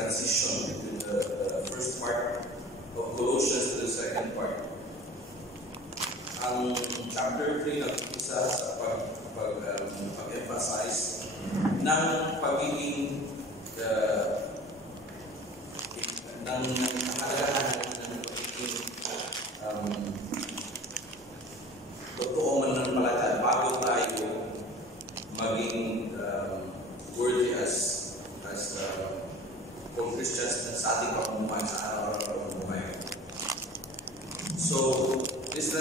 transition between the first part of Colossians to the second part. Ang chapter 3 nag-isa sa pag-emphasize ng pagiging ng kahalagahan ng pagiging totoo mananampalataya bago tayo maging worthy as Christians sa ating pamumuhay sa araw-araw na pamumuhay. So, this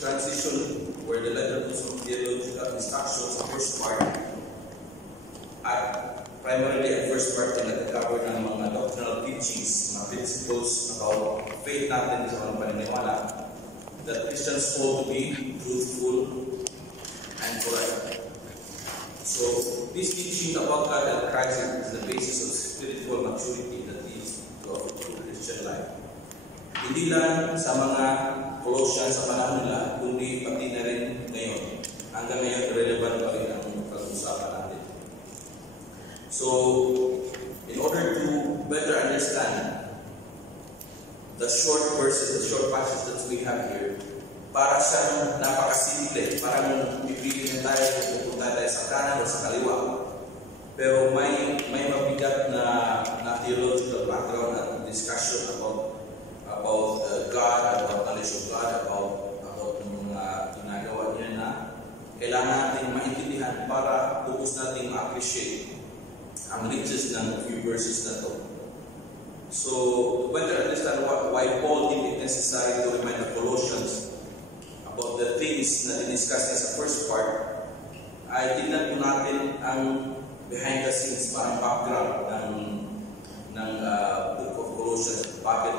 transition where the letter goes from theological instructions sa first part at primarily at first part ay nag-cover ng mga doctrinal teachings, mga principles about faith natin sa mga paniniwala that Christians hold to be truthful and correct. So, this teaching about God and Christ is the basis of spiritual maturity that leads to a true Christian life. Hindi lang sa mga Colossians sa panahon nila, kundi pati na rin ngayon. Hanggang ngayon, relevant pa rin ang pag-usapan natin. So, in order to better understand the short verses, the short passages that we have here, para siyang napakasimple, parang pipili na tayo kung pupunta tayo sa kanan o sa kaliwa. Pero may mabigat na theological background at discussion about God, about knowledge of God, about mga ginagawa niya na kailangan natin maintindihan para bukas natin ma-appreciate ang riches ng few verses na to. So, to better understand why Paul deemed it necessary to remind the Colossians about the things na diniscuss niya sa first part, ay tingnan po natin ang behind the scenes, parang background ng Book of Colossians, bakit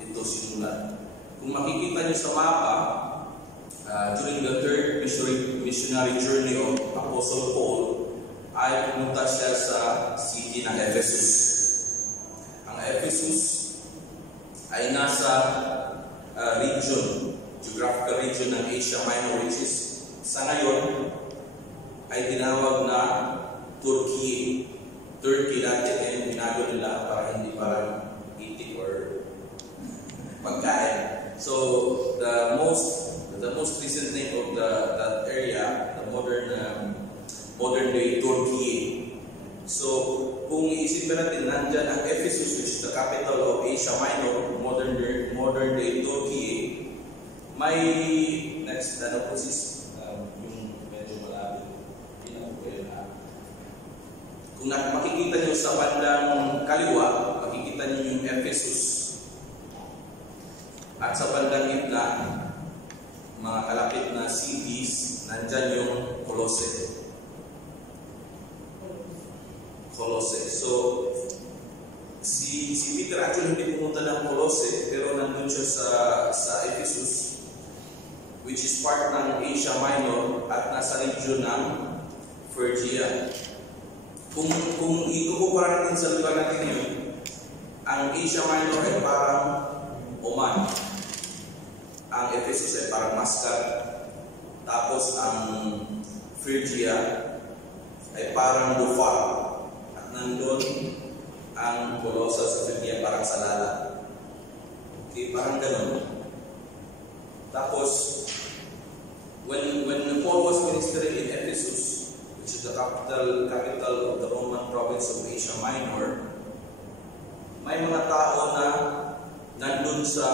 ito sinulat. Kung makikita niyo sa mapa, during the third missionary journey of Apostle Paul, ay pumunta siya sa city ng Ephesus. Ang Ephesus ay nasa geographical region ng Asia Minor, which is sa ngayon ay tinawag na Turkey dati, ngayon binago nila para hindi parang itik or pagkain. So the most recent name of that area, the modern day Turkey. So kung iisipin natin, nandyan ang Ephesus, which is the capital of Asia Minor, modern day Turkey. May next po yung medyo malapit. Kung makikita nyo sa bandang kaliwa, makikita nyo yung Ephesus. At sa bandang gitna, mga kalapit na cities, nandyan yung Colossae. So, si Peter actually hindi pumunta ng Colossae, pero nandun siya sa Ephesus, which is part ng Asia Minor at nasa region ng Phrygia. Kung ikukumpara natin sa lugar natin ngayon, ang Asia Minor ay parang Oman. Ang Ephesus ay parang Muscat. Tapos ang Phrygia ay parang Dhofar. At nandun ang Colossae sa Phrygia parang Salala. Okay, parang ganun. Tapos, when Paul was ministering in Ephesus, which is the capital of the Roman province of Asia Minor, may mga tao na nandun sa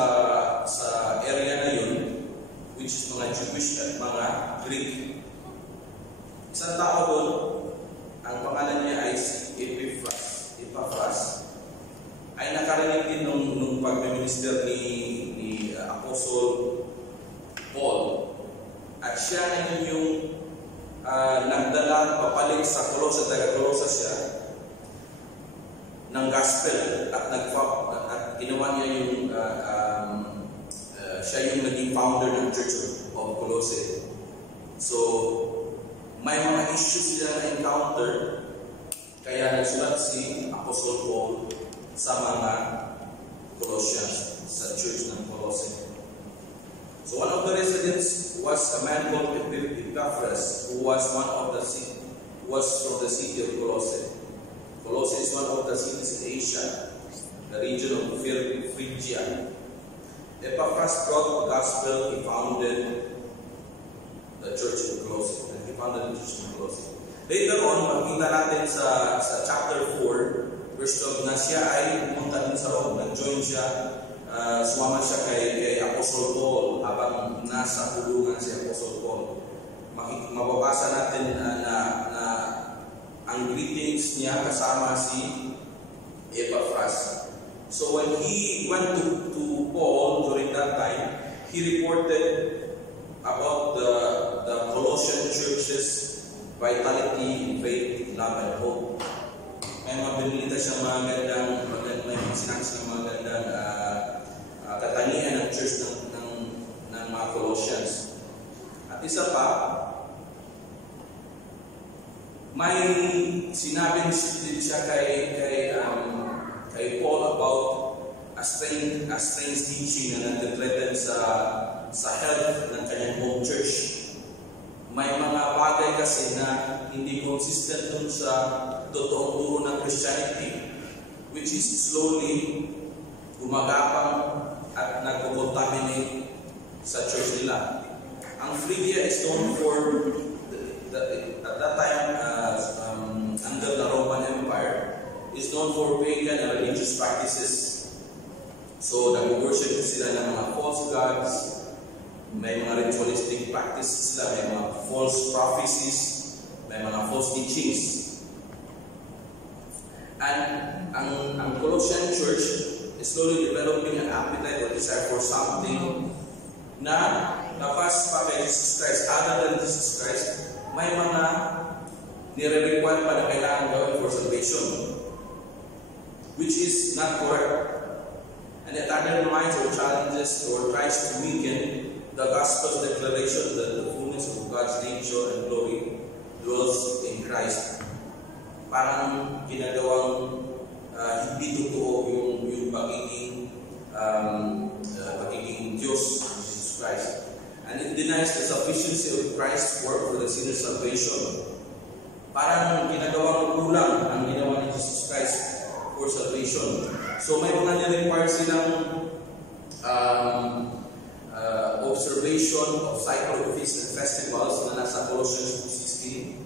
area na yun, which is mga Jewish at mga Greek. Isang tao doon, ang pangalan niya ay si Epaphras, ay nakarinig din nung pag-minister ni Apostle Paul. At siya ngayon yung nagdala papalit sa Colossae, taga-Colossae siya, ng gospel at ginawa niya yung siya yung naging founder ng Church of Colossae. So, may mga issues sila na encounter, kaya nagsulat si Apostle Paul sa mga Colossians, sa Church ng Colossae. So one of the residents was a man called Epaphras, who was from the city of Colossae. Colossae is one of the cities in Asia, the region of Phrygia. Epaphras brought the gospel. He founded the church of Colossae. Later on, makita natin sa chapter 4, verse 12, na siya ay pumunta din sa Rome. Nag-join siya, sumama siya kay Apostle Paul habang nasa kulungan si Apostle Paul. Mababasa natin na ang greetings niya kasama si Epaphras. So when he went to Paul during that time, he reported about the Colossian church's vitality, faith, love, and hope. May mabinilita siya may mga sinaksi ng magandang katangian ng church ng mga Colossians. At isa pa, may sinabi din siya kay Paul about a strange teaching na nag-threaten sa health ng kanyang home church. May mga bagay kasi na hindi consistent dun sa totoong turo ng Christianity, which is slowly gumagapang at nagko-contaminate sa church nila. Ang Phrygia is known for, at that time, under the Roman Empire, is known for pagan and religious practices. So, nag-worship sila ng mga false gods, may mga ritualistic practices sila, may mga false prophecies, may mga false teachings. And ang Colossian church is slowly developing an appetite or desire for something na labas pa kay Jesus Christ. Other than Jesus Christ, may mga nire-require pa na kailangan gawin for salvation, which is not correct. And it undermines or challenges or tries to weaken the gospel's declaration that the fullness of God's nature and glory dwells in Christ. Parang ginagawang hindi totoo yung pagiging Diyos, Jesus Christ. And it denies the sufficiency of Christ's work for the sinner's salvation. Parang ginagawang kulang ang ginawa ni Jesus Christ for salvation. So may mga nire-require silang observation of cycle of feasts and festivals na nasa Colossians 2:16.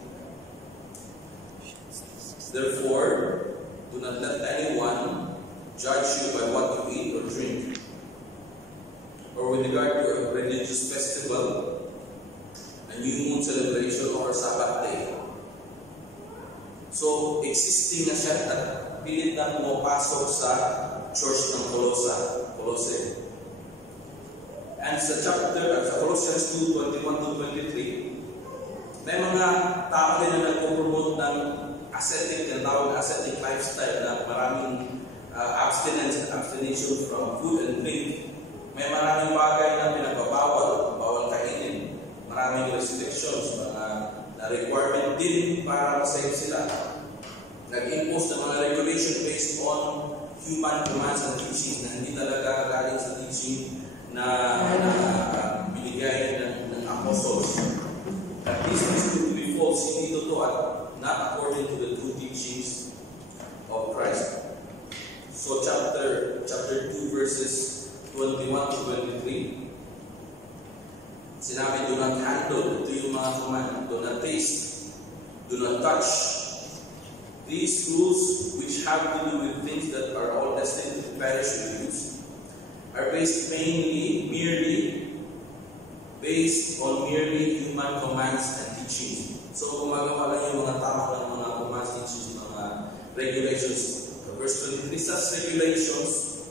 Therefore, do not let anyone judge you by what you eat or drink, or with regard to a religious festival, a new moon celebration, or a Sabbath day. So, existing na siya at pilit na pumapasok sa church ng Colossae. And sa Colossians 2:21-23, may mga tao din na nagpo-promote ng ascetic lifestyle na maraming abstination from food and drink. May maraming bagay na bawal kainin. Maraming restrictions, mga requirement din para masave sila. Nag-impose ng mga regulation based on human commands and teachings na hindi talaga galing sa teaching na binigay ng apostles. At these things could be false, hindi totoo at not according to the true teachings of Christ. So chapter 2 verses 21-23, sinabi, do not handle, ito yung mga command, do not taste, do not touch. These rules, which have to do with things that are all destined to perish with use, are based merely on human commands and teachings. So, gumagawa lang yung mga tama ng mga commands, teachings, mga regulations. Verse 23, such regulations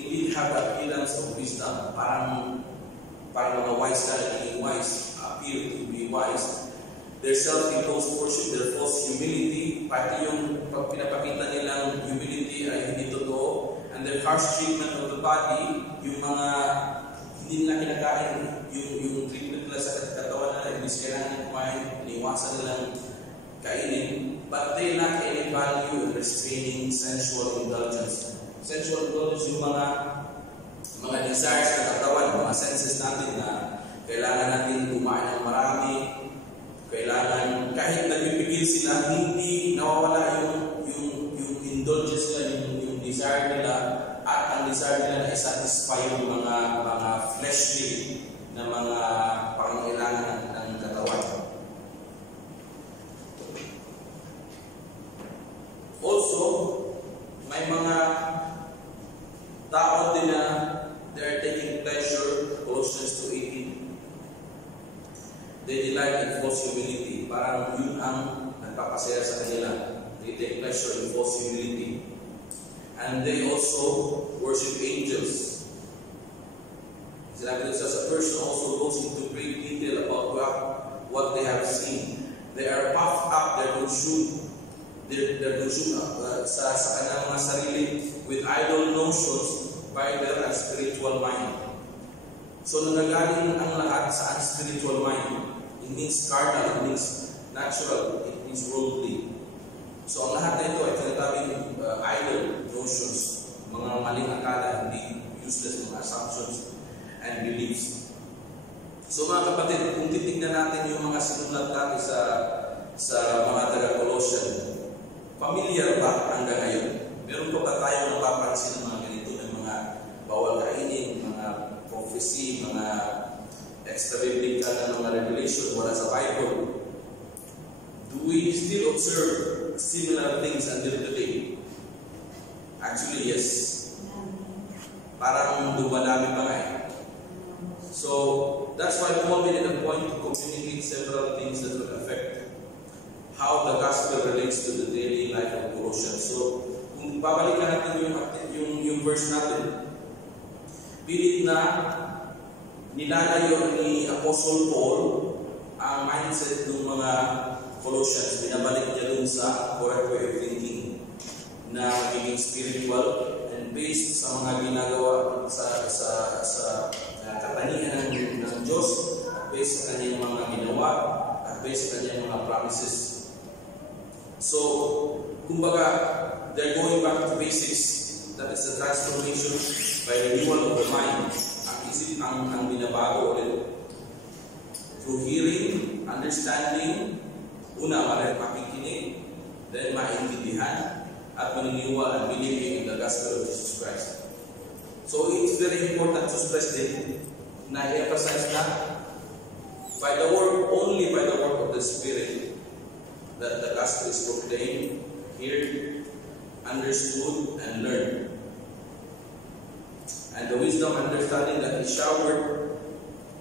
indeed have the appearance of wisdom. Parang mga wise na naging wise, appear to be wise. Their self-imposed worship, their false humility, pati yung pinapakita nilang humility ay hindi totoo, and their harsh treatment of the body, yung mga hindi nila kinakain, yung treatment nila sa katawan nila, hindi kailangan kumain, iniwasan nilang kainin, but they lack any value in restraining sensual indulgence. Sensual indulgence yung mga desires ng katawan, mga senses natin na kailangan natin kumain ng marami, kailangan, kahit nagpipigil sila, hindi nawawala yung desire nila, at ang desire nila na isatisfy yung mga fleshly na mga pangangailangan ng katawan. Also, may mga tao din na they are taking pleasure, Colossians 2:18. They delight in false humility. Parang yun ang nagpapasaya sa kanila. They take pleasure in false humility. And they also worship angels. Sinabi nito sa person also goes into great detail about what they have seen. They are puffed up, they're consumed sa kanilang mga sarili with idle notions by their spiritual mind. So nanggagaling ang lahat sa spiritual mind. It means carnal, it means natural, it means worldly. So ang lahat na ito ay tinatawag idle notions, mga maling akala, hindi useless mga assumptions and beliefs. So mga kapatid, kung titignan natin yung mga sinulat natin sa mga taga-Colossian, familiar ba hanggang ngayon? Meron pa ba tayong napapansin ng mga ganito ng mga bawal kainin, mga prophecy, mga extra-biblical na mga revelation wala sa Bible? Do we still observe similar things until today? Actually, yes. Parang dumadami pa nga eh. So, that's why Paul made it a point to communicate several things that will affect how the gospel relates to the daily life of Colossians. So, kung babalikan natin yung verse natin, pilit na nilalayo ni Apostle Paul ang mindset ng mga Colossians. Binabalik niya dun sa correct way of thinking na magiging spiritual and based sa mga ginagawa sa katanihan ng Diyos, based sa kanyang mga ginawa, at based sa kanyang mga promises. So, kumbaga, they're going back to basics. That is the transformation by renewal of the mind. Ang isip ang binabago ulit. Through hearing, understanding, una, makikinig, then maintindihan, at maniniwala and believing in the gospel of Jesus Christ. So it's very important to stress din na i-emphasize na only by the work of the Spirit that the gospel is proclaimed, heard, understood, and learned. And the wisdom and understanding that is showered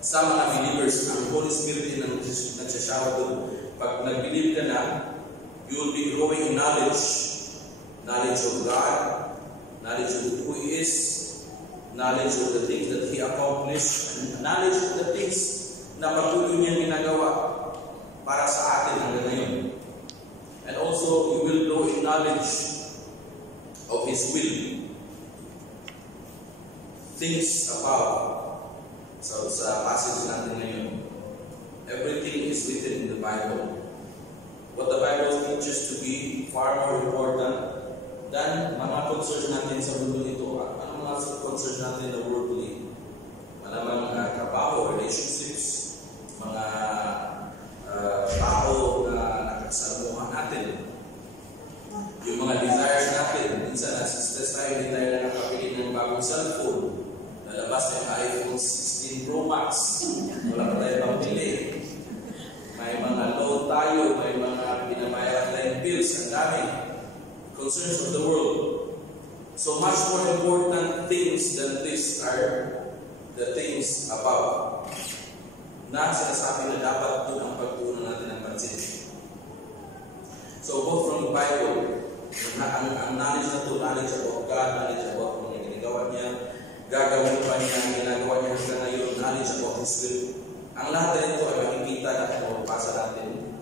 sa mga believers, ang Holy Spirit din ang nagsashower doon. Pag nag-believe ka na, you will be growing in knowledge of God, knowledge of who He is, knowledge of the things that He accomplished, and knowledge of the things na patuloy niyang ginagawa para sa atin hanggang ngayon. And also, you will grow in knowledge of His will. Things above. So, sa passage natin ngayon, everything is written in the Bible. What the Bible teaches to be far more important than mga concerns natin sa mundo nito. Ano mga concerns natin na worldly? Malamang trabaho, relationships, mga tao na nakasalamuhan natin. Yung mga desires natin. Minsan, nasa-stress tayo, hindi tayo nakakapili ng bagong cellphone. Lalabas na yung iPhone 16 Pro Max. Wala pa tayo pambili. May mga loan tayo, may mga binabayaran tayong bills, ang dami. Concerns of the world. So much more important things than this are the things above. Na sinasabi na dapat doon ang pagtuunan natin ng pansin. So both from the Bible, ang knowledge na ito, knowledge about God, knowledge about mga ginagawa niya, gagawin pa niya, ginagawa niya hanggang ngayon, knowledge about His will. Ang lahat na ito ay makikita natin o mapasa natin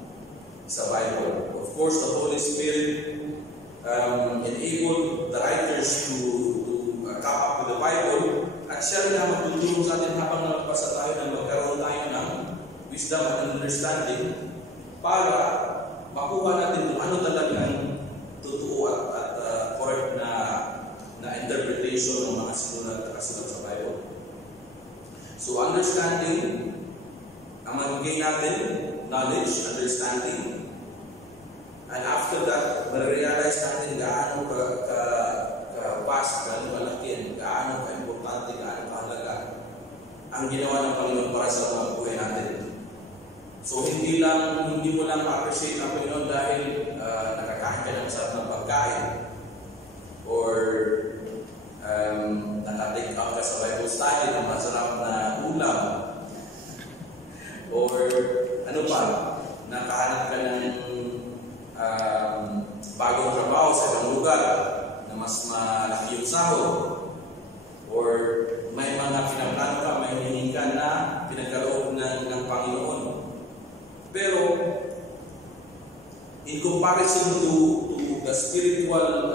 sa Bible. Of course, the Holy Spirit enabled the writers to come up with the Bible, at siya rin ang magtutulong sa atin habang nagpasa tayo na magkaroon tayo ng wisdom and understanding para makuha natin kung ano talagang totoo at correct na interpretation ng mga sinulat at kasulat sa Bible. So understanding, ang mag-gain natin, knowledge, understanding, and after that, ma-realize natin gaano past, gaano kalaki, gaano ka-importante, gaano kahalaga ang ginawa ng Panginoon para sa mga buhay natin. So hindi mo lang ma-appreciate ang Panginoon dahil nakakain ka ng masarap ng pagkain or nakatake out ka sa Bible study ng masarap na ulam or ano pa, nakahanap ka ng bagong trabaho sa ibang lugar na mas malaki yung sahod or may mga pinaplano ka, may hinihingi ka na pinagkaloob ng Panginoon. Pero in comparison to the spiritual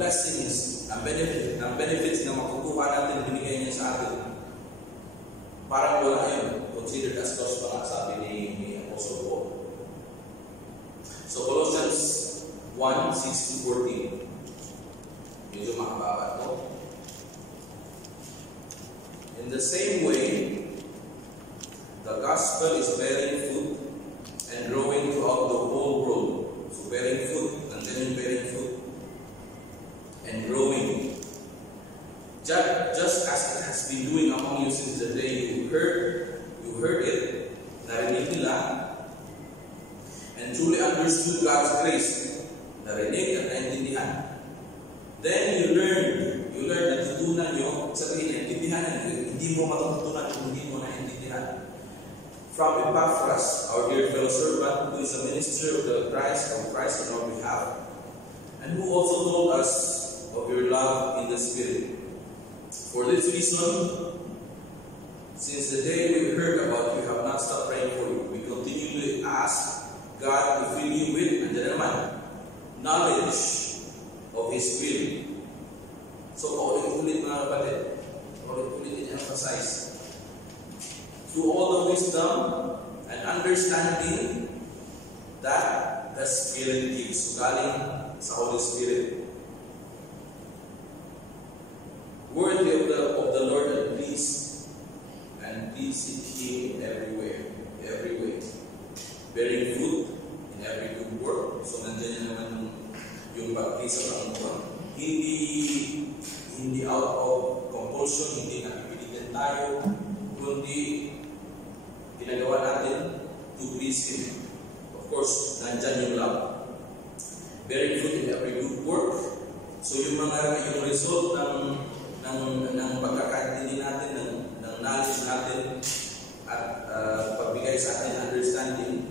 blessings, ang benefits na makukuha natin, binigay niya sa atin, parang wala yun. Considered as lost pa nga, sabi ni Apostle Paul. So Colossians 1:6-14. Medyo makababa ito. In the same way, the gospel is bearing fruit and growing throughout the whole world. So bearing fruit, and then bearing fruit and growing. Just as it has been doing among you since the day you heard it, narinig nila, and truly understood God's grace, narinig at naintindihan. Then you learn, natutunan nyo, sabihin, naintindihan, hindi mo matutunan kung hindi mo naintindihan. From Epaphras, our dear fellow servant, who is a minister of Christ on our behalf, and who also told us of your love in the Spirit. For this reason, since the day we heard about you, have not stopped praying for you. We continue to ask God to fill you with, knowledge of His will. So, ulit-ulit mga kapatid, ulit-ulit i-emphasize. Through all the wisdom and understanding that the Spirit gives. So, galing sa Holy Spirit. Worthy of the Lord and please seek Him everywhere, every way. Bearing fruit in every good work. So, nandiyan naman yung pagkis sa Panginoon. Hindi out of compulsion, hindi nakipilitan tayo, kundi ginagawa natin to please Him. Of course, nandyan yung love. Bearing fruit in every good work. So, yung result ng pagkakaintindi natin, ng knowledge natin, at pagbigay sa atin understanding,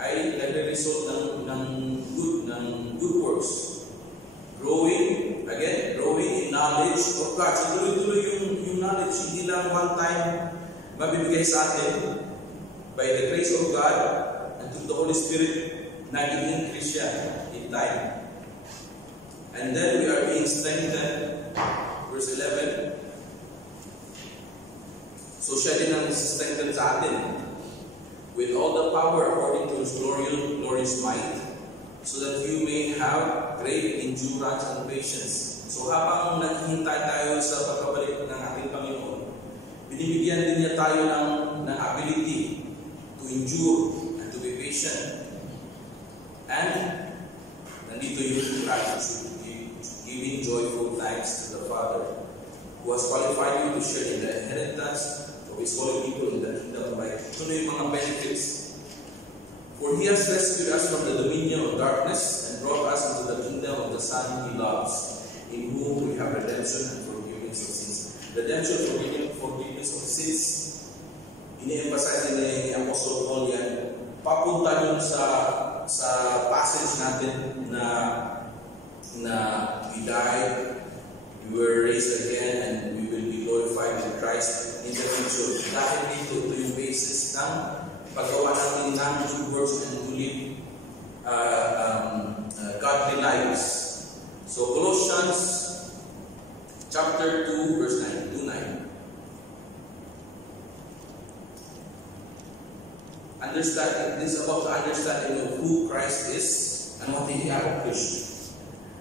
ay nagre-result ng good works. Growing in knowledge of God. So, tuloy-tuloy yung knowledge, hindi lang one time mabibigay sa atin by the grace of God and through the Holy Spirit, nag-increase siya in time. And then we are being strengthened. Verse 11. So siya din ang strengthened sa atin with all the power according to His glorious might, so that you may have great endurance and patience. So habang naghihintay tayo sa pagkabalik ng ating Panginoon, binibigyan din niya tayo ng ability to endure and to be patient. And nandito yung gratitude, giving joyful thanks to the Father, who has qualified you to share in the inheritance of His holy people in the kingdom of light. Ito na yung mga benefits. For He has rescued us from the dominion of darkness and brought us into the kingdom of the Son He loves, in whom we have redemption and forgiveness of sins. Redemption, forgiveness of sins. Ini-emphasize nila ni Apostle Paul yan. Papunta dun sa passage natin na we died, we were raised again, and we will be glorified in Christ in the future. Dahil dito, ito yung basis ng paggawa natin ng good works and to live godly lives. So Colossians chapter 2 verse 9 to 9. Understanding, this is about the understanding of who Christ is and what He accomplished.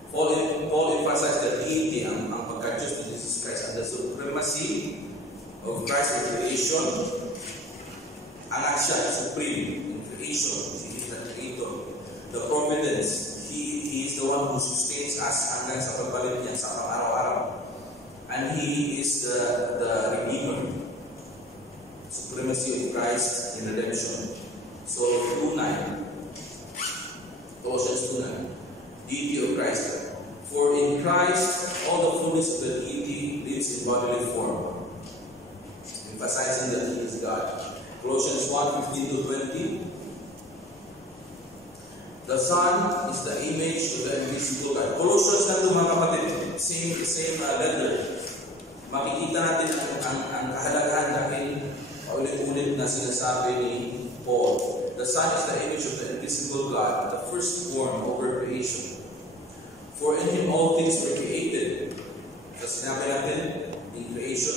Paul emphasized the deity ang pagka-Diyos ni Jesus Christ and the supremacy of Christ in creation. Angat siya, supreme in creation. He is the creator. The providence, He is the one who sustains us hanggang sa pagbalik niya sa pang-araw-araw and He is the Redeemer. Supremacy of Christ in redemption. So 2:9, Colossians 2:9, deity of Christ. For in Christ all the fullness of the deity lives in bodily form, emphasizing that He is God. Colossians 1:15-20. The Son is the image of the invisible God. Colossians na ito mga kapatid, same letter. Makikita natin ang kahalagahan dahil ulit-ulit na sinasabi ni Paul. The Son is the image of the invisible God, the firstborn over creation. For in Him all things were created. So sinabi natin, in creation,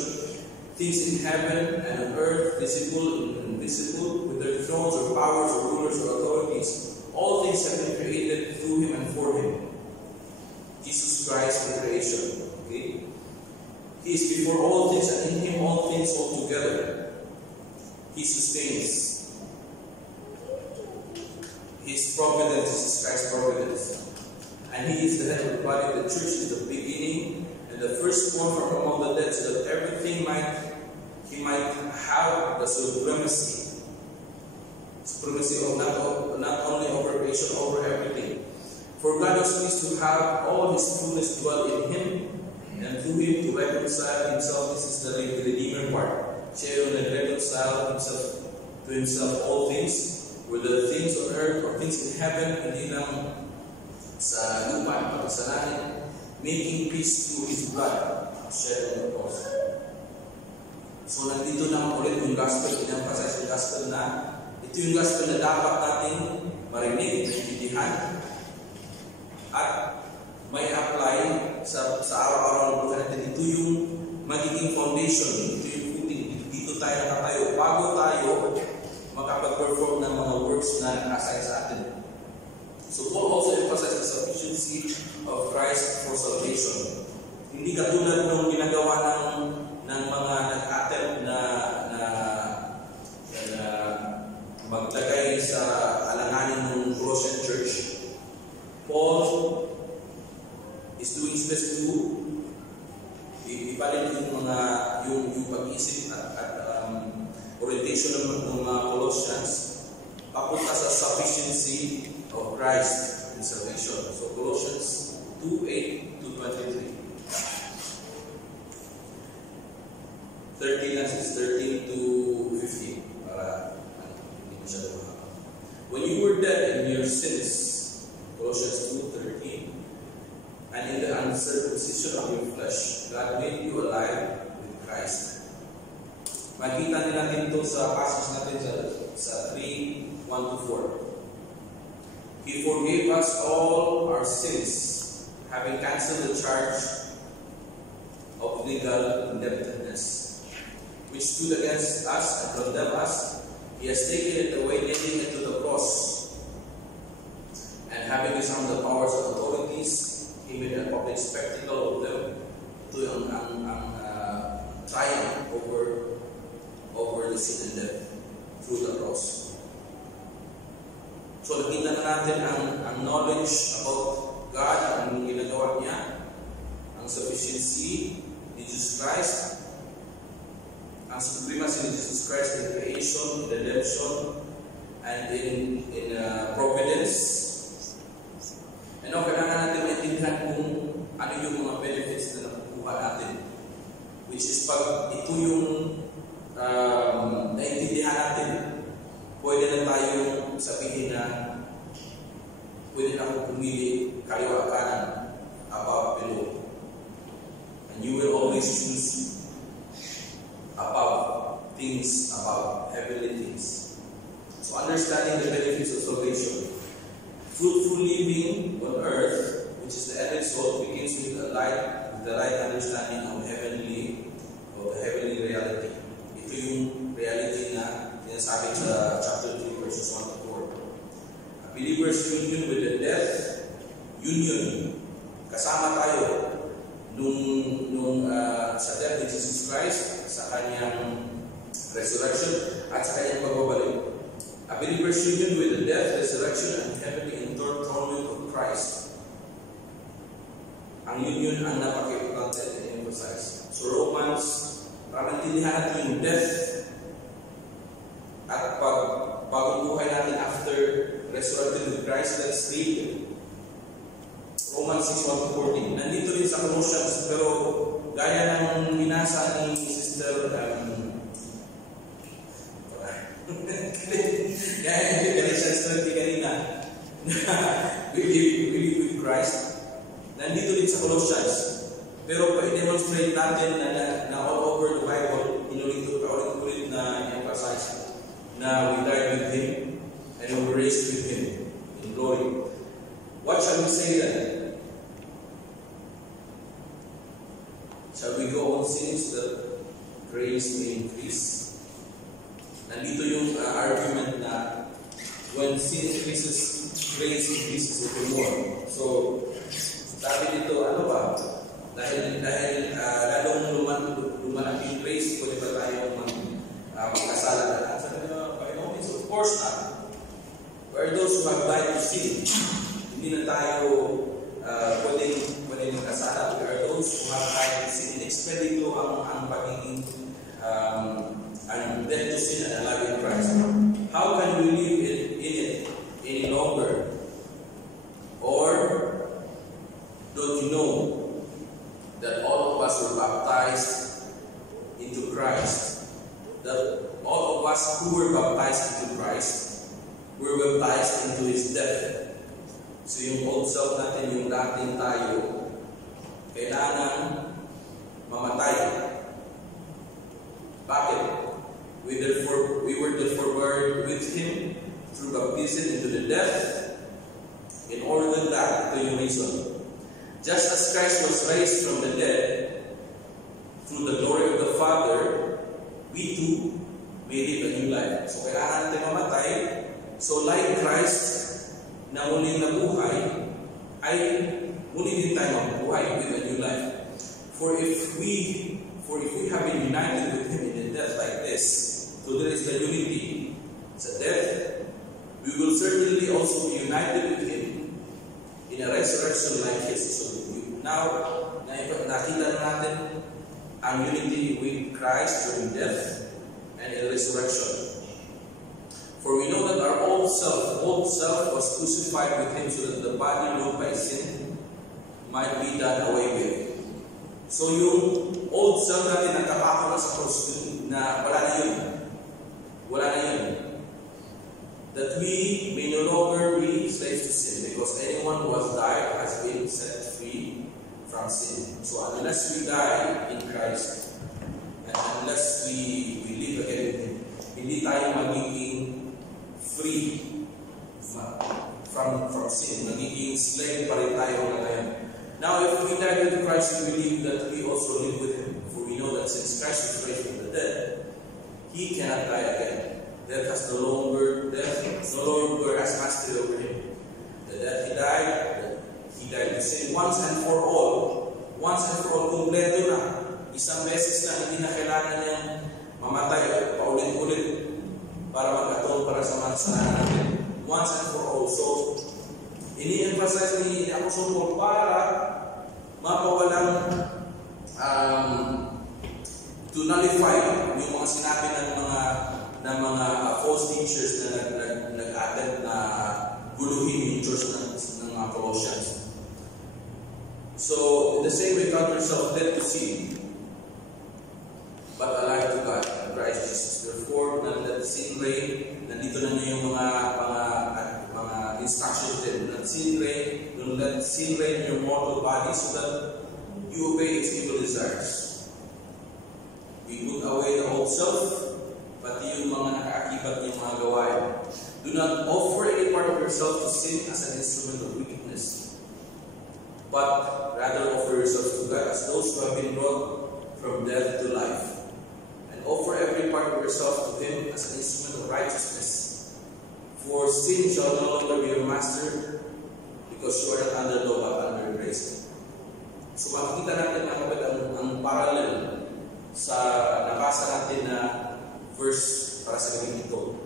things in heaven and on earth, visible and invisible, with their thrones or powers or rulers or authorities, all things have been created through Him and for Him. Jesus Christ in creation. Okay? He is before all things, and in Him all things hold together. He sustains. His providence is Christ's providence. And He is the head of the body. The church is the beginning and the firstborn from among the dead, so that everything He might have the supremacy. Supremacy of not only over creation, over everything. For God was pleased to have all His fullness dwell in Him, and through Him to reconcile Himself. This is the Redeemer part. Siya yung nag-reconcile to Himself all things, whether things on earth or things in heaven, hindi lang sa lupa, pati sa langit, making peace through His blood shed on the cross. So nandito na ulit yung gospel, in-emphasize yung gospel na ito yung gospel na dapat natin marinig, maintindihan, at may apply sa araw-araw ng buhay natin. Ito yung magiging foundation, ito yung footing. Dito tayo nakatayo. Bago tayo makapag-perform ng mga works na naka-assign sa atin. So Paul also emphasized the sufficiency of Christ for salvation. Hindi katulad ng ginagawa ng mga nag-attempt na maglagay sa alanganin ng Colossian Church. Paul is doing his best to ipalit yung pag-isip at orientation ng mga Colossians papunta sa sufficiency of Christ in salvation. So Colossians 2:8-23. 13:13-15 para hindi na siya lumahaba. When you were dead in your sins, Colossians 2:13, and in the uncircumcision of your flesh, God made you alive with Christ. Makita din natin ito sa passage natin sa 3:1-4. He forgave us all our sins, having cancelled the charge of legal indebtedness, which stood against us and condemned us. He has taken it away, nailing it to the cross, and having disarmed the powers of authorities, He made a public spectacle of them. Ito ang triumph over the sin and death through the cross. So nakita na natin ang knowledge about God, ang ginagawa niya, ang sufficiency ni Jesus Christ, ang supremacy ni Jesus Christ in creation, redemption, and in providence. And now, kailangan natin maintindihan kung ano yung mga benefits na nakukuha natin. Which is pag ito yung naintindihan natin, pwede na tayong sabihin na pwede na akong pumili kaliwa kanan, above, below. And you will always choose above, things above, heavenly things. So understanding the benefits of salvation. Fruitful living on earth, which is the end result, begins with the right understanding of the heavenly reality. Ito yung reality na sinasabi sa chapter 3, verses 1-4. A believer's union with the death, kasama tayo sa death ni Jesus Christ, sa kanyang resurrection, at sa kanyang pagbabalik. A believer's union with the death, resurrection, and heavenly enthronement of Christ. Ang union ang napaka-importante and emphasize. So accounts para maintindihan natin yung death at bagong buhay natin after resurrected with Christ. Let's read Romans 6:1-14. Nandito rin sa Colossians, pero gaya ng binasa ni Sister gaya ng Galatians 20 kanina we live with Christ. Nandito rin sa Colossians, pero pa-demonstrate natin na all over the Bible, inulit na emphasize na we died with Him and we were raised with Him in glory. What shall we say then? Shall we go on sinning so that grace may increase? Nandito yung argument na when sin increases, grace increases even more. So, sabi dito, ano ba? Dahil lalong lumalaki yung grace, pwede ba tayo magkasala na? Sabi nyo, by no means, of course not. We are those who have died to sin. Hindi na tayo pwedeng magkasala. We are those who have died to sin. In-expect dito ang pagiging death to sin and alive in Christ. How can we live in it any longer? Or don't you know that all of us were baptized into Christ? That all of us who were baptized into Christ were baptized into His death. So yung old self natin, yung dating tayo, kailangan mamatay. Bakit? We were therefore buried with Him through baptism into the death, in order that, ito yung reason, just as Christ was raised from the dead through the glory of the Father, we too may live a new life. So kailangan natin mamatay. So like Christ na muling nabuhay, ay muli din tayo mabuhay with a new life. For if we have been united with Him in a death like this, so there is the unity sa death, we will certainly also be united with Him in a resurrection like His. So now, nakita natin ang unity with Christ during death and in resurrection. For we know that our old self was crucified with Him so that the body ruled by sin might be done away with. So yung old self natin nakapako na sa cross na wala na yun. Wala na yun. That we may no longer be slaves to sin, because anyone who has died has been set free from sin. So unless we die in Christ, and unless we live again with Him, hindi tayo magiging free from sin. Magiging slave pa rin tayo na ngayon. Now, if we die with Christ, we believe that we also live with Him. For we know that since Christ was raised from the dead, He cannot die again. Death no longer has mastery over Him. The death He died to sin once and for all. Once and for all, kumpleto na. Isang beses na hindi na kailangan niyang mamatay paulit-ulit para mag-atone para sa mga kasalanan natin. Once and for all. So, ini-emphasize ni Apostol Paul para mapawalang to nullify yung mga sinabi ng mga false teachers na nag-attempt na guluhin yung church ng mga Colossians. So, in the same way, count yourself dead to sin, but alive to God in Christ Jesus. Therefore, don't let sin reign. Nandito na nyo yung mga instructions din. Don't let sin reign in your mortal body so that you obey its evil desires. We put away the old self, pati yung mga nakaakibat yung mga gawain. Do not offer any part of yourself to sin as an instrument of wickedness, but rather offer yourselves to God as those who have been brought from death to life. And offer every part of yourself to Him as an instrument of righteousness. For sin shall no longer be your master, because you are not under law but under grace. So makikita natin ang parallel sa nabasa natin na verse para sa gabing ito.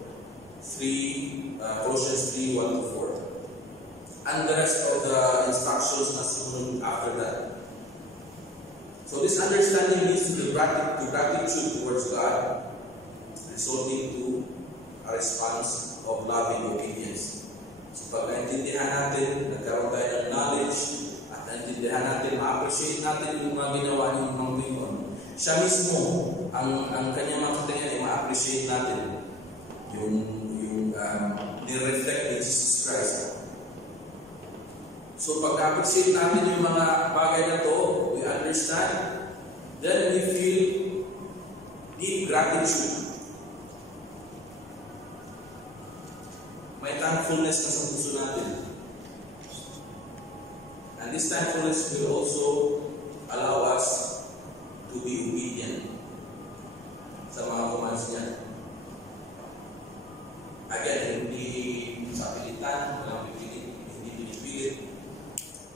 Colossians 3:1-4. And the rest of the instructions na sumunod after that. So this understanding leads to gratitude towards God, resulting to a response of loving obedience. So pag naintindihan natin, nagkaroon tayo ng knowledge, at naintindihan natin, ma-appreciate natin yung mga ginawa ng mga Panginoon. Siya mismo, ang kanyang mga katangian ay ma-appreciate natin yung nireflect ni Jesus Christ. So pag-appreciate natin yung mga bagay na to, we understand, then we feel deep gratitude. May thankfulness na sa puso natin. And this thankfulness will also allow us to be obedient sa mga commands niya. Again, hindi sa pilitan, walang pipilit, hindi pinipilit,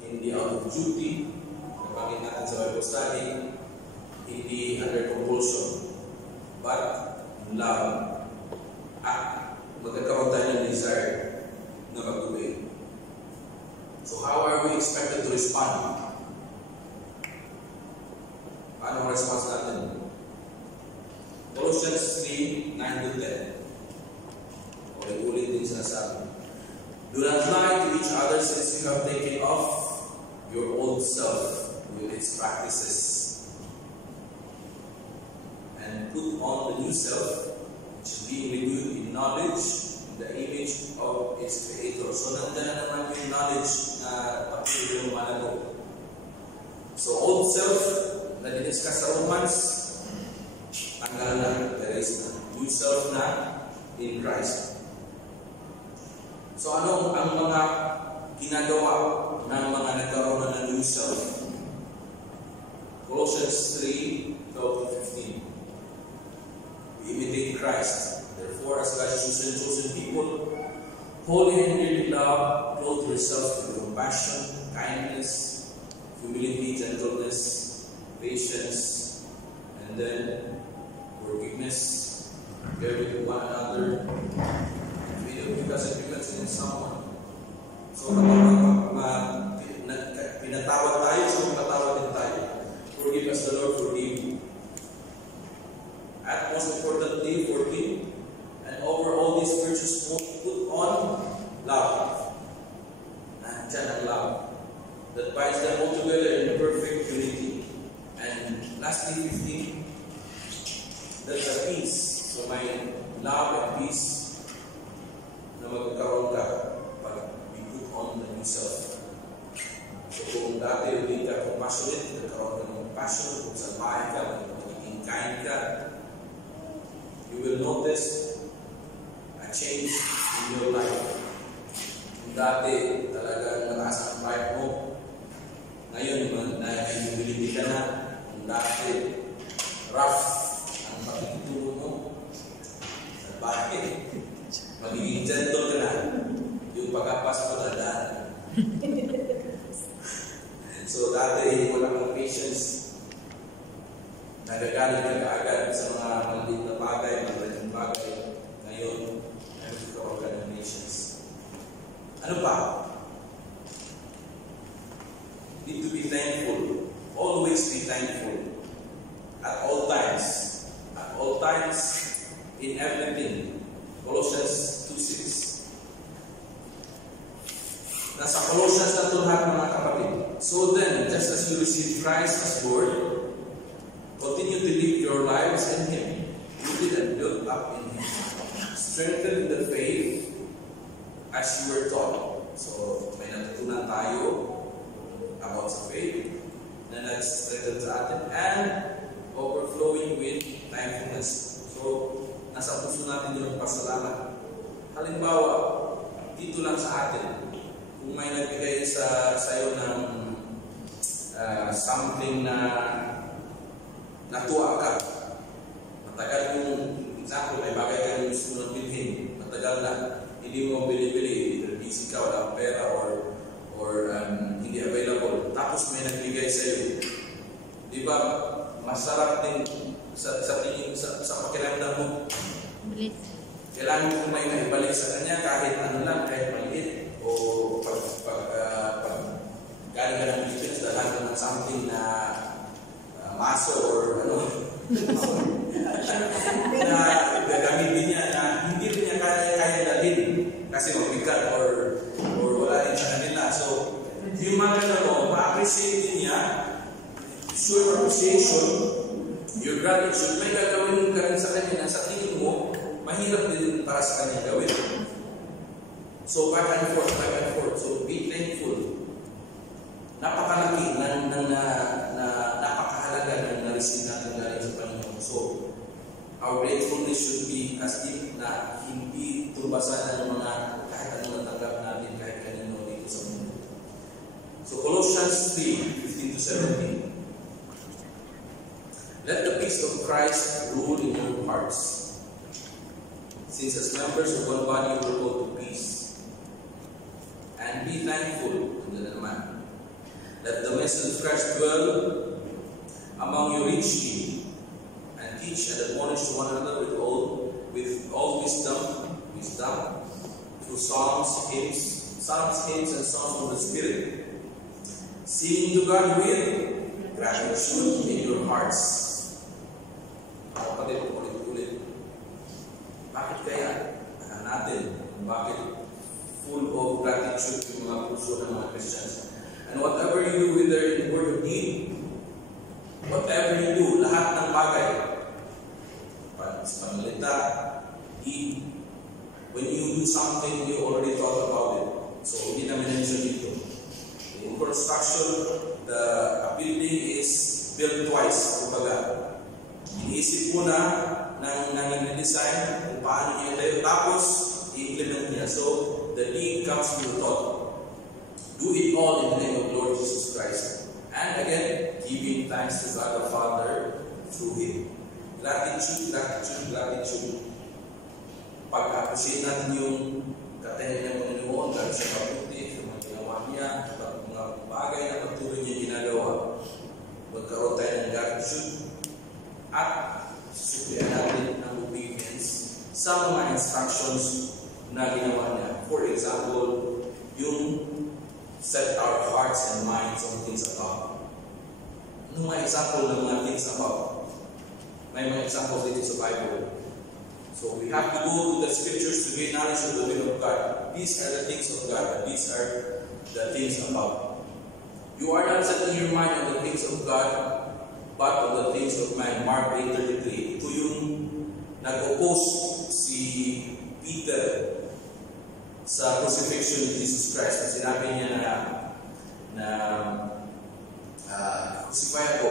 hindi out of duty, napangit natin sa Bible study, hindi under compulsion, but love. Magkakaroon tayo ng desire na mag-obey. So how are we expected to respond? Paano ang response natin? Colossians 3:9-10. Ulit din sinasabi. Do not lie to each other, since you have taken off your old self with its practices and put on the new self, which is being renewed in knowledge, in the image of its Creator. So nandiyan na naman yung knowledge na patuloy yung malago. So old self na diniscuss sa Romans, tanggal na, there is na. New self na in Christ. So ano ang mga ginagawa ng mga nagkaroon ng new self? Colossians 3:12-15. We imitate Christ. Therefore, as God's chosen people, holy and dearly loved, clothe yourselves with compassion, kindness, humility, gentleness, patience, and then forgiveness. Bear with one another. Because if you consider someone, so kapag pinatawad tayo, so pinatawad din tayo. Forgive as the Lord forgive you. And most importantly, forgive. And over all these virtues, put on love. Nandiyan ang love that binds them all together in perfect unity. And lastly, 15, that's a peace. So may love and peace na magkakaroon ka pag we put on the new self. So kung dati hindi ka compassionate, nagkaroon ka ng compassion, kung sa bahay ka, magiging kind ka, you will notice a change in your life. Kung dati talagang mataas ang pride mo, ngayon humility ka na. Kung dati rough ang pagtuturo mo sa bahay, magiging gentle ka na. Yung pagkapas mo na daan. So dati wala kang patience, nagagalit ka kaagad sa mga maliit na bagay, malaking bagay. Ngayon, nagkakaroon ka ng patience. Ano pa? Need to be thankful. Always be thankful. At all times. At all times, in everything. Colossians 2:6. Nasa Colossians na ito lahat, mga kapatid. So then, just as you receive Christ as Lord, continue to live your lives in Him, rooted and built up in Him, strengthened in the faith as you were taught. So, may natutunan tayo about sa faith na nag-strengthen sa atin and overflowing with thankfulness. So, nasa puso natin yung pasalamat. Halimbawa, dito lang sa atin, kung may nagbigay sa iyo ng something na natuwa ka, matagal yung, example, may bagay ka yung gusto mong bilhin, matagal na, hindi mo bili-bili, either busy ka, wala pera, or hindi available, tapos may nagbigay sa iyo. Di ba, masarap din sa pakiramdam mo. Kailangan mo may naibalik sa kanya kahit ano lang, kahit maliit. O pag galing ka ng Philippines, dalang ka ng something na na gagamitin niya na hindi rin niya kaya dalhin kasi mabigat or wala rin sa kanila. So, yung mga ganun, ma-appreciate din niya, show your appreciation, your gratitude, may gagawin ka rin sa kanya na sa tingin mo, mahirap din para sa kanya gawin. So, back and forth. So, be thankful. Napakalaki napakahalaga ng na-receive natin galing sa Panginoon. So, our gratefulness should be as if na hindi turbasan ng mga kahit anong natanggap natin kahit kanino dito sa mundo. So, Colossians 3:15-17. Let the peace of Christ rule in your hearts, since as members of one body you are called to peace. And be thankful. Let the message of Christ dwell among you richly, and teach and admonish one another with all wisdom, through psalms, hymns, and songs of the Spirit, singing to God with gratitude in your hearts. Ulit. Bakit kaya natin? Bakit full of gratitude yung mga puso ng mga Christians? And whatever you do, whether in word or deed, whatever you do, lahat ng bagay, panalita, deed, when you do something, you already thought about it. So, hindi namin mention dito. In construction, the building is built twice. Kumbaga, iniisip muna ng design kung paano niya itayo, tapos i-implement niya. So, the deed comes from the thought. Do it all in the name of Lord Jesus Christ. And again, giving thanks to God the Father through Him. Gratitude. Pag-appreciate natin yung katayan ng Panginoon dahil sa kabuti, sa mga ginawa niya, sa mga bagay na patuloy niya ginagawa. Magkaroon tayo ng gratitude at susukuyan natin ang obedience sa mga instructions na ginawa niya. For example, yung set our hearts and minds on things above. Ano mga example ng mga things above? May mga examples dito sa Bible. So we have to go to the scriptures to gain knowledge of the will of God. These are the things of God, and these are the things above. You are not setting your mind on the things of God, but on the things of man. Mark 8:33. Ito yung nag-oppose si Peter sa crucifixion ni Jesus Christ. Sinabi niya na crucify ako.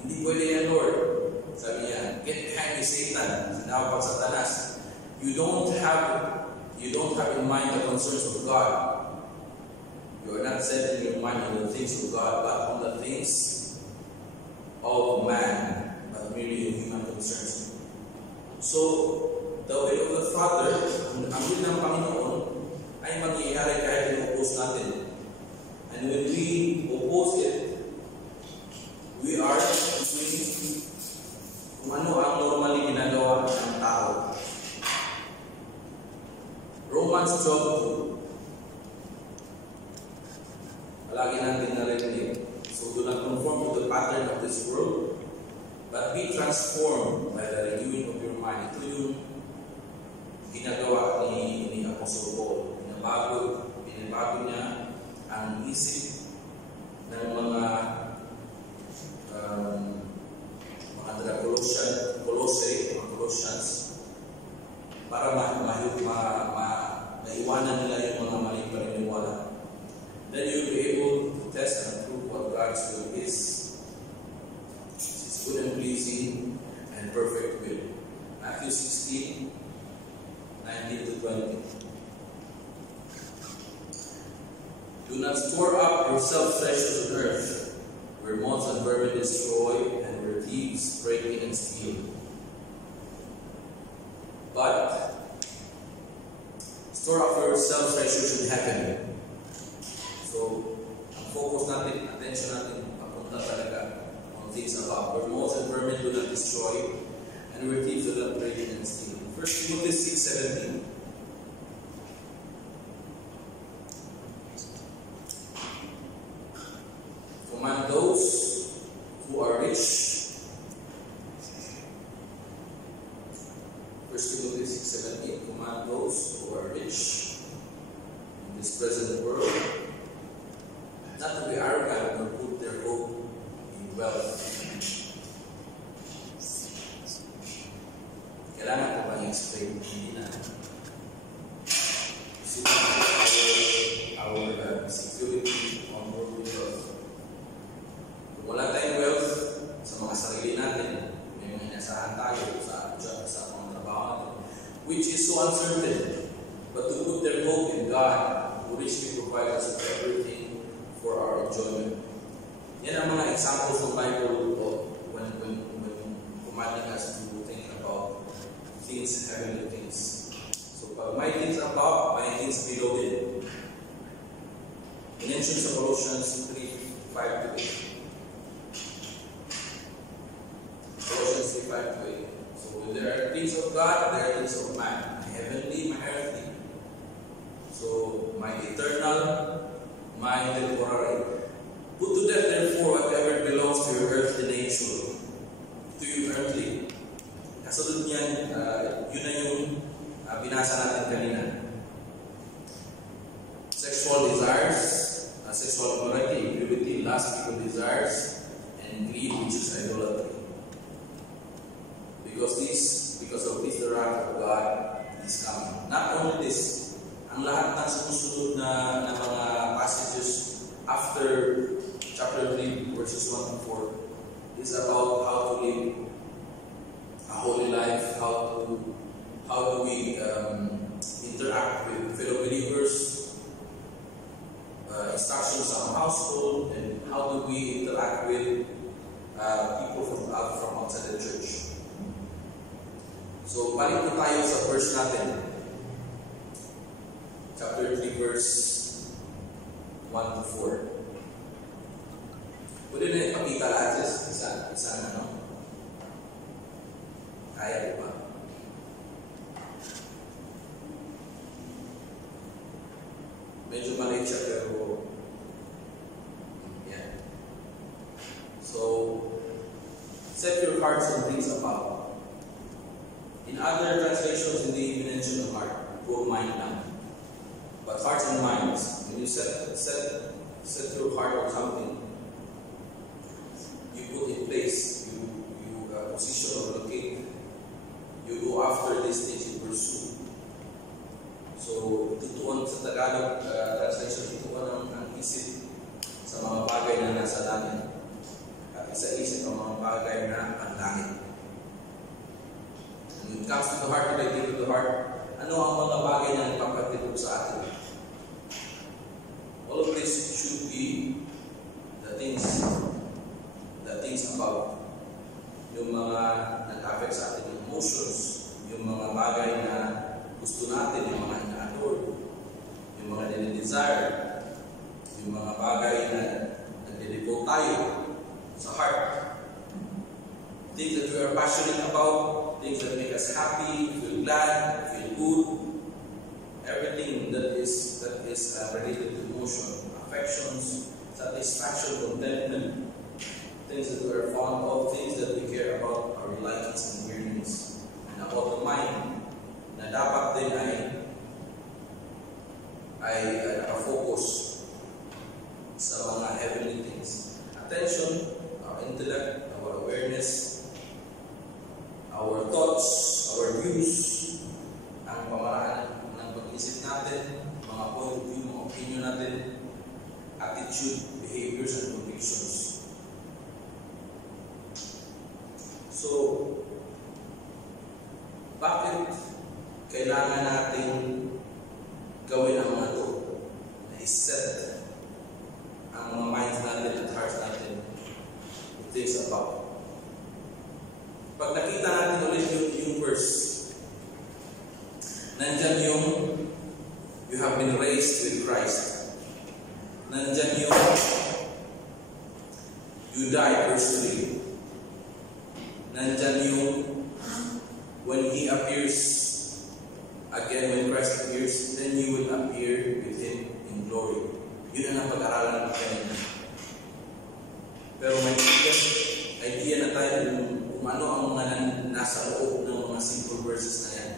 Hindi pwede yan, Lord. Sabi niya, get behind me, Satan. Sinawag pag Satanas. You don't have in mind the concerns of God. You are not setting your mind on the things of God, but on the things of man, but merely human concerns. So, the will of the Father, ang will ng Panginoon, ay mangyayari kahit i-oppose natin. And when we oppose it, we are doing kung ano ang normally ginagawa ng tao. Romans 12:2. Palagi natin narinig. So do not conform to the pattern of this world, but be transformed by the renewing of your mind. Ito yung ginagawa ni Apostle Paul. Binabago niya ang isip ng mga Colossians para maiwanan nila yung mga maling paniniwala. Then you'll be able to test and prove what God's will is. It's good and pleasing and perfect will. Matthew 16:19-20. Do not store up yourselves treasures on earth, where moths and vermin destroy, and where thieves break in and steal. But store up for yourselves treasures in heaven. So, ang focus natin, attention natin, papunta talaga on things above, where moths and vermin do not destroy, and where thieves do not break in and steal. 1 Timothy 6:17. Command those who are rich straight, hindi na. Our security on worldly wealth. Kung wala tayong wealth sa mga sarili natin, may mga inasahan tayo sa job, sa mga trabaho natin, which is so uncertain. But to put their hope in God, who richly provides us with everything for our enjoyment. Yan ang mga examples ng Bible when commanding us to think about things, heavenly things. So, pag may things above, may things below it. In mentions of Colossians 3:5-8. Colossians 3:5-8. So, there are things of God, there are things of man. My heavenly, my earthly. So, my eternal, my temporary. Put to death, therefore, whatever belongs to your earthly nature, to your earthly. Kasunod niyan, yun na yung binasa natin kanina. Sexual desires, sexual immorality, impurity, lust, evil desires, and greed, which is idolatry. Because of this, the wrath of God is coming. Not only this, ang lahat ng sumusunod na mga passages after chapter 3, verses 1-4, is about how to live a holy life, how do we interact with fellow believers, instructions on household, and how do we interact with people from outside the church. So, balik na tayo sa verse natin. Chapter 3, verse 1-4. Pwede na ipakita lahat isa na, no? Kaya po ba? Medyo maliit siya pero yan. So, set your hearts on things above. In other translations, hindi mention of heart, puro mind lang. But hearts and minds, when you set your heart on something, you put in place, you position or locate, you go after these things, you pursue. So, tutuan sa Tagalog translation, tutuan ang isip sa mga bagay na nasa langit. At isa-isip ang mga bagay na ang langit. When it comes to the heart, related to the heart, ano ang mga bagay na nagpapatibok sa atin? All of this should be the things about yung mga nag-affect sa ating emotions, yung mga bagay na gusto natin, yung mga ina-adore, yung mga nilidesire, yung mga bagay na nag-devote tayo sa heart. Things that we are passionate about, things that make us happy, feel glad, feel good, everything that is related to emotion, affections, satisfaction, contentment, things that we are fond of, things that we care about, our likings and yearnings, and about the mind, na dapat din ay nakafocus sa mga heavenly things. Attention, our intellect, our awareness, our thoughts, our views, ang pamaraan ng pag-isip natin, mga point of view, mga opinion natin, attitude, behaviors, and convictions. So, bakit kailangan natin gawin ang mga ito? Na iset ang mga minds natin at hearts natin with things about. Pag nakita natin ulit yung verse, nandyan yung you have been raised with Christ. Nandyan yung you died, verse 3. Nandyan yung when He appears again, when Christ appears, then you will appear with Him in glory. Yun ang pag-aralan natin kanina. Pero may idea na tayo kung ano ang mga nasa loob ng mga simple verses na yan.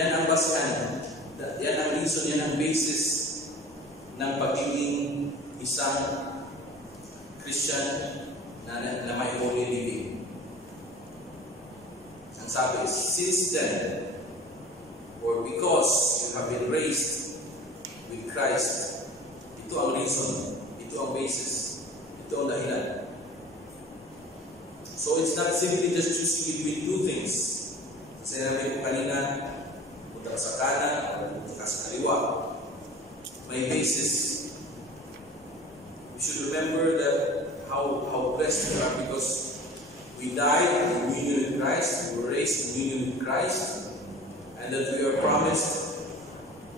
Yan ang basehan, yan ang reason, yan ang basis ng pagiging isang Christian na may holy living. Ang sabi is, since then, or because you have been raised with Christ, ito ang reason, ito ang basis, ito ang dahilan. So it's not simply just choosing between two things. Sinabi ko kanina, punta ka sa kanan o punta ka sa kaliwa. May basis. We should remember that how blessed we are because we died in union with Christ, we were raised in union with Christ, and that we are promised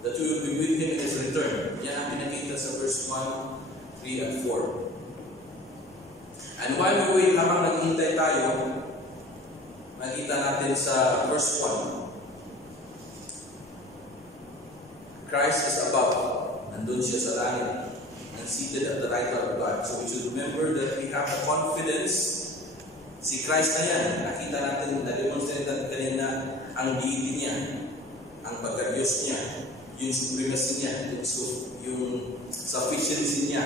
that we will be with Him in His return. Yan ang pinakita sa verse 1, 3, and 4. And while we wait, habang naghihintay tayo, makita natin sa verse 1, Christ is above, nandun siya sa langit, and seated at the right hand of God. So we should remember that we have a confidence. Si Christ na yan, nakita natin, na-demonstrate natin kanina ang deity niya, ang pagka-Diyos niya, yung supremacy niya, yung sufficiency niya.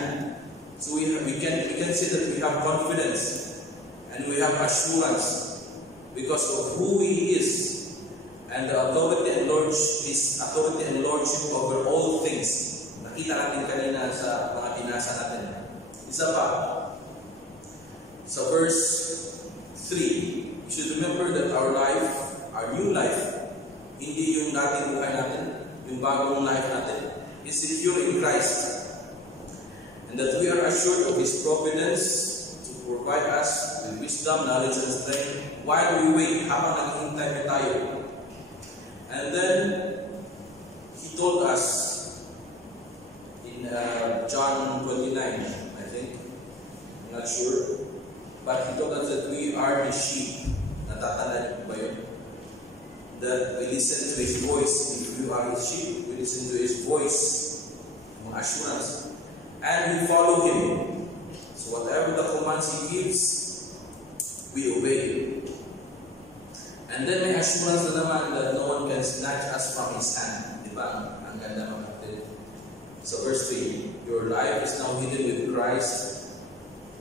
So we can say that we have confidence and we have assurance because of who He is and the authority and lordship over all things. Nakita natin kanina sa mga binasa natin. Isa pa, sa verse 3, you should remember that our life, our new life, hindi yung dating buhay natin, yung bagong life natin, is secure in Christ. And that we are assured of His providence to provide us with wisdom, knowledge, and strength while we wait, habang naghihintay tayo. And then, He told us in John 29, I think, I'm not sure, but He told us that we are the sheep. Natatandaan niyo ba yun? That we listen to His voice. If you are His sheep, we listen to His voice. Mga assurance. And we follow Him. So whatever the commands He gives, we obey. And then may assurance na naman that no one can snatch us from His hand. Diba? Ang ganda mga kapatid. So verse 3, your life is now hidden with Christ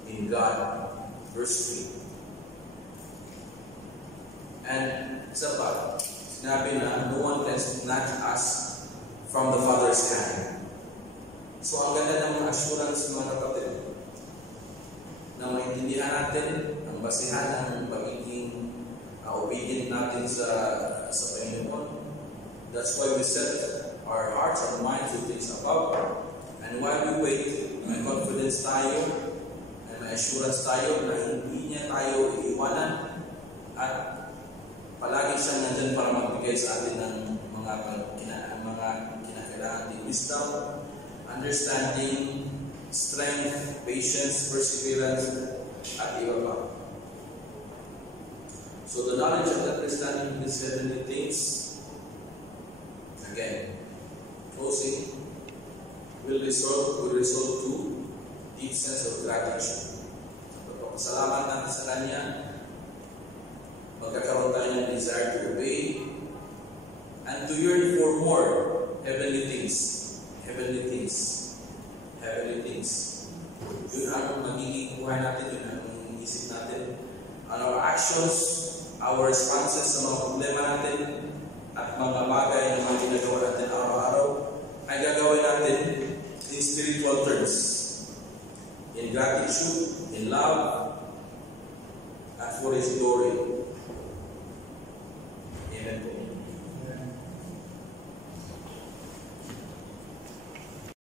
in God. Verse 3. And isa pa, sinabi na no one can snatch us from the Father's hand. So ang ganda ng mga assurance mga kapatid na maintindihan natin ang basihan ng pagiging obedient natin sa Panginoon. That's why we set our hearts and minds to things above. And while we wait, may confidence tayo and may assurance tayo na hindi niya tayo iiwanan at palagi siyang nandyan para magbigay sa atin ng mga kinakailangan ng wisdom, understanding, strength, patience, perseverance, at iba pa. So the knowledge and understanding of these heavenly things, again, closing, will result to deep sense of gratitude. Salamat natin sa Kanya, magkakaroon tayo ng desire to obey and to yearn for more heavenly things. Heavenly things. Heavenly things. Yun ang magiging buhay natin, yun ang iniisip natin. And our actions, our responses sa mga problema natin, at mga bagay na mga ginagawa natin araw-araw, ay gagawin natin in spiritual terms. In gratitude, in love, and for His glory.